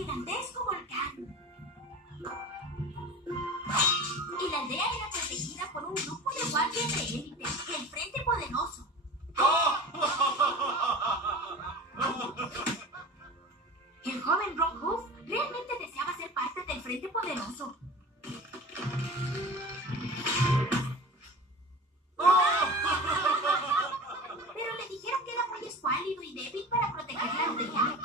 gigantesco volcán. Y la aldea era protegida por un grupo de guardias de élite, el Frente Poderoso. El joven Rockhoof realmente deseaba ser parte del Frente Poderoso. Pero le dijeron que era muy escuálido y débil para proteger la aldea.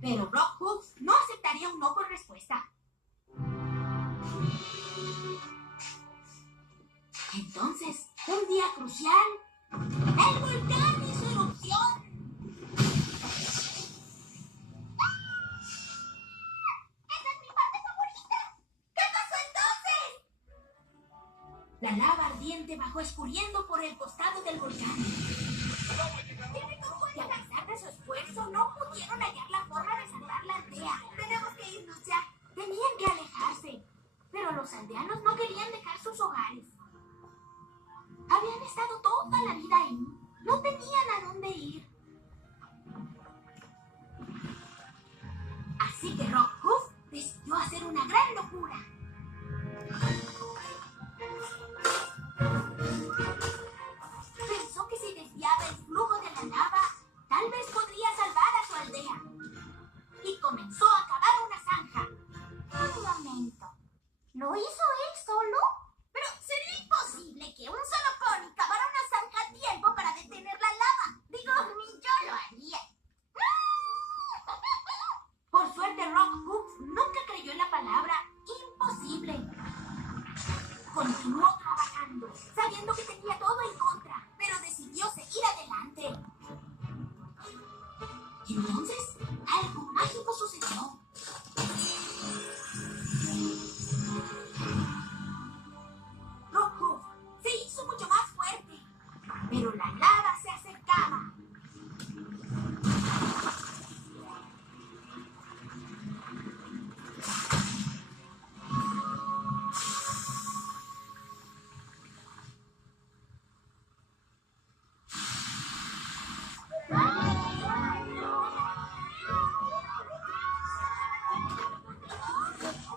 Pero Rockhoof no aceptaría un no por respuesta. Entonces, un día crucial, el volcán hizo erupción. ¡Esa es mi parte favorita! ¿Qué pasó entonces? La lava ardiente bajó escurriendo por el costado del volcán. Y a pesar de su esfuerzo, no pudieron hallar la forma de salvar la aldea. Tenemos que irnos ya. Tenían que alejarse. Pero los aldeanos no querían dejar sus hogares. Habían estado toda la vida ahí. No tenían a dónde ir. Así que Rockhoof decidió hacer una gran locura. Pensó que si desviaba el flujo de la lava, tal vez podría salvar a su aldea. Y comenzó a cavar una zanja. Un momento. ¿Lo hizo él solo? Pero sería imposible que un solo pony cavara una zanja a tiempo para detener la lava. Digo, ni yo lo haría. Por suerte, Rockhoof nunca creyó en la palabra imposible. Continuó trabajando, sabiendo que tenía todo en contra, pero decidió seguir adelante. Y entonces, algo mágico sucedió. Rockhoof se hizo mucho más fuerte, pero la lava se acercaba.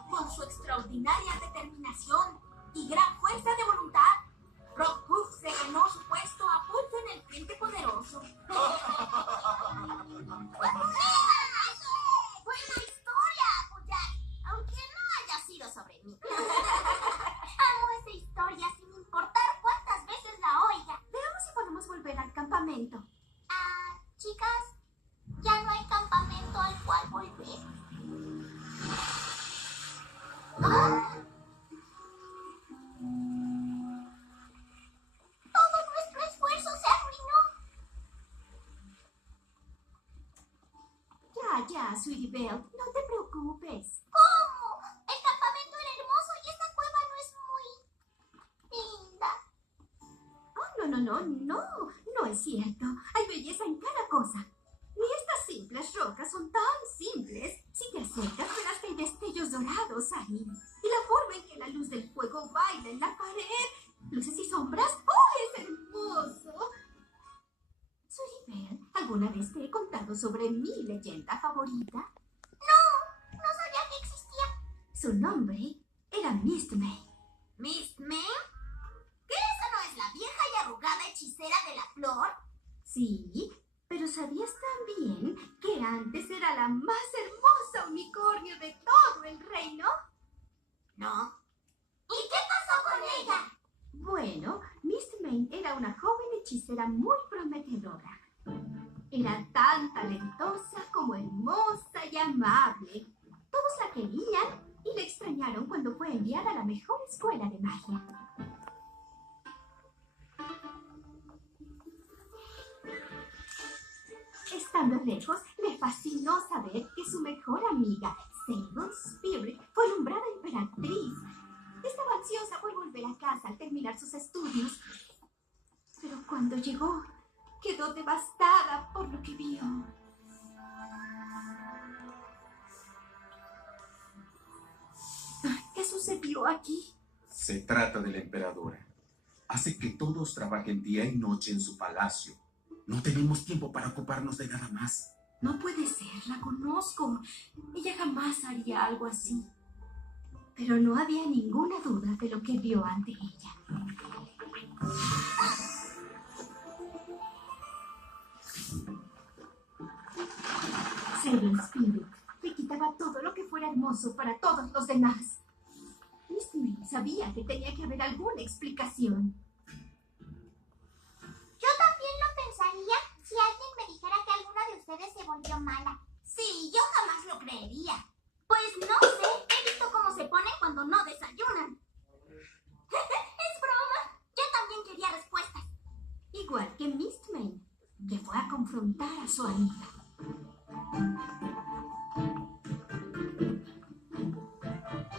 Con su extraordinaria determinación y gran fuerza de voluntad, Rockhoof se ganó su puesto a pulso en el Frente Poderoso. ¡Buena historia, Bojack! Aunque no haya sido sobre mí. Amo esa historia sin importar cuántas veces la oiga. Veamos si podemos volver al campamento. Chicas, ya no hay campamento al cual volver. Todo nuestro esfuerzo se arruinó. Ya, Sweetie Belle, no te preocupes. ¿Cómo? El campamento era hermoso y esta cueva no es muy linda. Oh, no es cierto. Hay belleza en cada cosa. Y estas simples rocas son tan simples. Si te acercas, verás que hay destellos dorados ahí. Y la forma en que la luz del fuego baila en la pared. Luces y sombras. ¡Oh, es hermoso! Sweetie Belle, ¿alguna vez te he contado sobre mi leyenda favorita? No sabía que existía. Su nombre era Mist May. ¿Miss May? ¿Qué esa no es la vieja y arrugada hechicera de la flor? Sí, pero ¿sabías también que antes era la más hermosa unicornio de todo el reino? No. ¿Y qué pasó con ella? Bueno, Mist May era una joven hechicera muy prometedora. Era tan talentosa como hermosa y amable. Todos la querían y la extrañaron cuando fue enviada a la mejor escuela de magia. Estando lejos, le fascinó saber que su mejor amiga, Sable Spirit, fue nombrada emperatriz. Estaba ansiosa por volver a casa al terminar sus estudios. Pero cuando llegó, quedó devastada por lo que vio. ¿Qué sucedió aquí? Se trata de la emperadora. Hace que todos trabajen día y noche en su palacio. No tenemos tiempo para ocuparnos de nada más. No puede ser, la conozco. Ella jamás haría algo así. Pero no había ninguna duda de lo que vio ante ella. Sable Spirit le quitaba todo lo que fuera hermoso para todos los demás. Mistmane sabía que tenía que haber alguna explicación. Yo también lo pensaría si alguien me dijera que alguna de ustedes se volvió mala. Sí, yo jamás lo creería. Pues no sé, he visto cómo se ponen cuando no desayunan. Es broma. Yo también quería respuestas. Igual que Mistmane, que fue a confrontar a su amiga.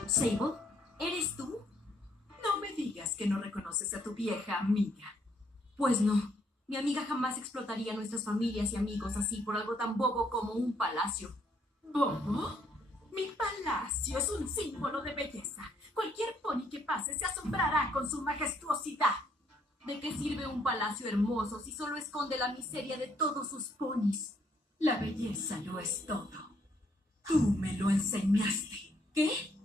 Sable, ¿eres tú? No me digas que no reconoces a tu vieja amiga. Pues no. Mi amiga jamás explotaría a nuestras familias y amigos así por algo tan bobo como un palacio. ¿Bobo? Mi palacio es un símbolo de belleza. Cualquier pony que pase se asombrará con su majestuosidad. ¿De qué sirve un palacio hermoso si solo esconde la miseria de todos sus ponis? La belleza lo es todo. Tú me lo enseñaste. ¿Qué?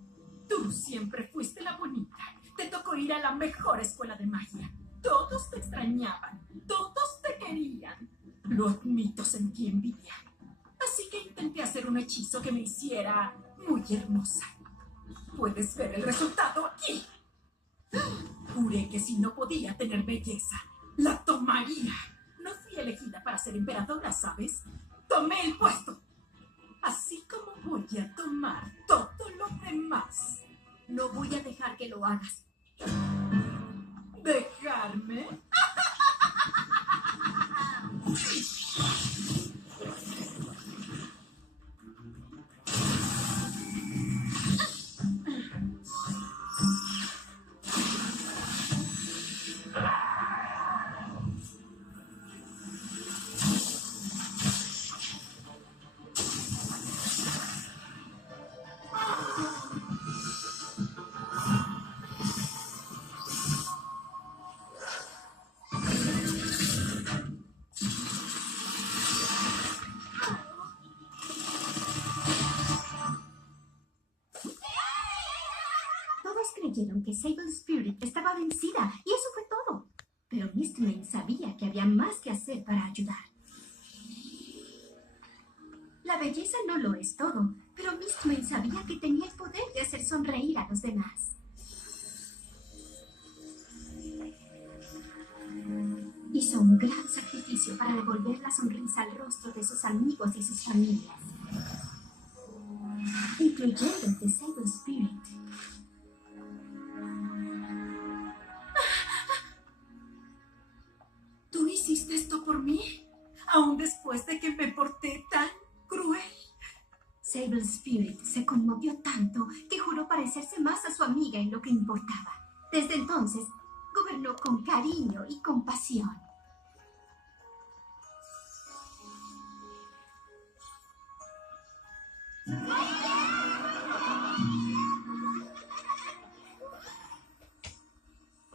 Tú siempre fuiste la bonita. Te tocó ir a la mejor escuela de magia. Todos te extrañaban. Todos te querían. Lo admito, sentí envidia. Así que intenté hacer un hechizo que me hiciera muy hermosa. Puedes ver el resultado aquí. Juré que si no podía tener belleza, la tomaría. No fui elegida para ser emperadora, ¿sabes? Tomé el puesto. Así como voy a tomar todo lo demás. No voy a dejar que lo hagas. ¿Dejarme? Todos creyeron que Sable Spirit estaba vencida y eso fue todo. Pero Mistmane sabía que había más que hacer para ayudar. La belleza no lo es todo, pero Mistmane sabía que tenía el poder de hacer sonreír a los demás. Hizo un gran sacrificio para devolver la sonrisa al rostro de sus amigos y sus familias, incluyendo el de Sable Spirit. ¿Tú hiciste esto por mí? ¿Aún después de que me porté tan cruel? Sable Spirit se conmovió tanto que juró parecerse más a su amiga en lo que importaba. Desde entonces, gobernó con cariño y compasión.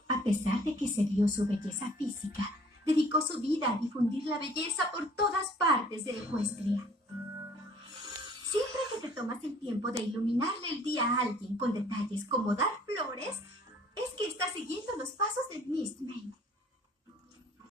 A pesar de que se dio su belleza física, dedicó su vida a difundir la belleza por todas partes de Equestria. Siempre que te tomas el tiempo de iluminarle el día a alguien con detalles como dar flores, es que estás siguiendo los pasos de Mistmane.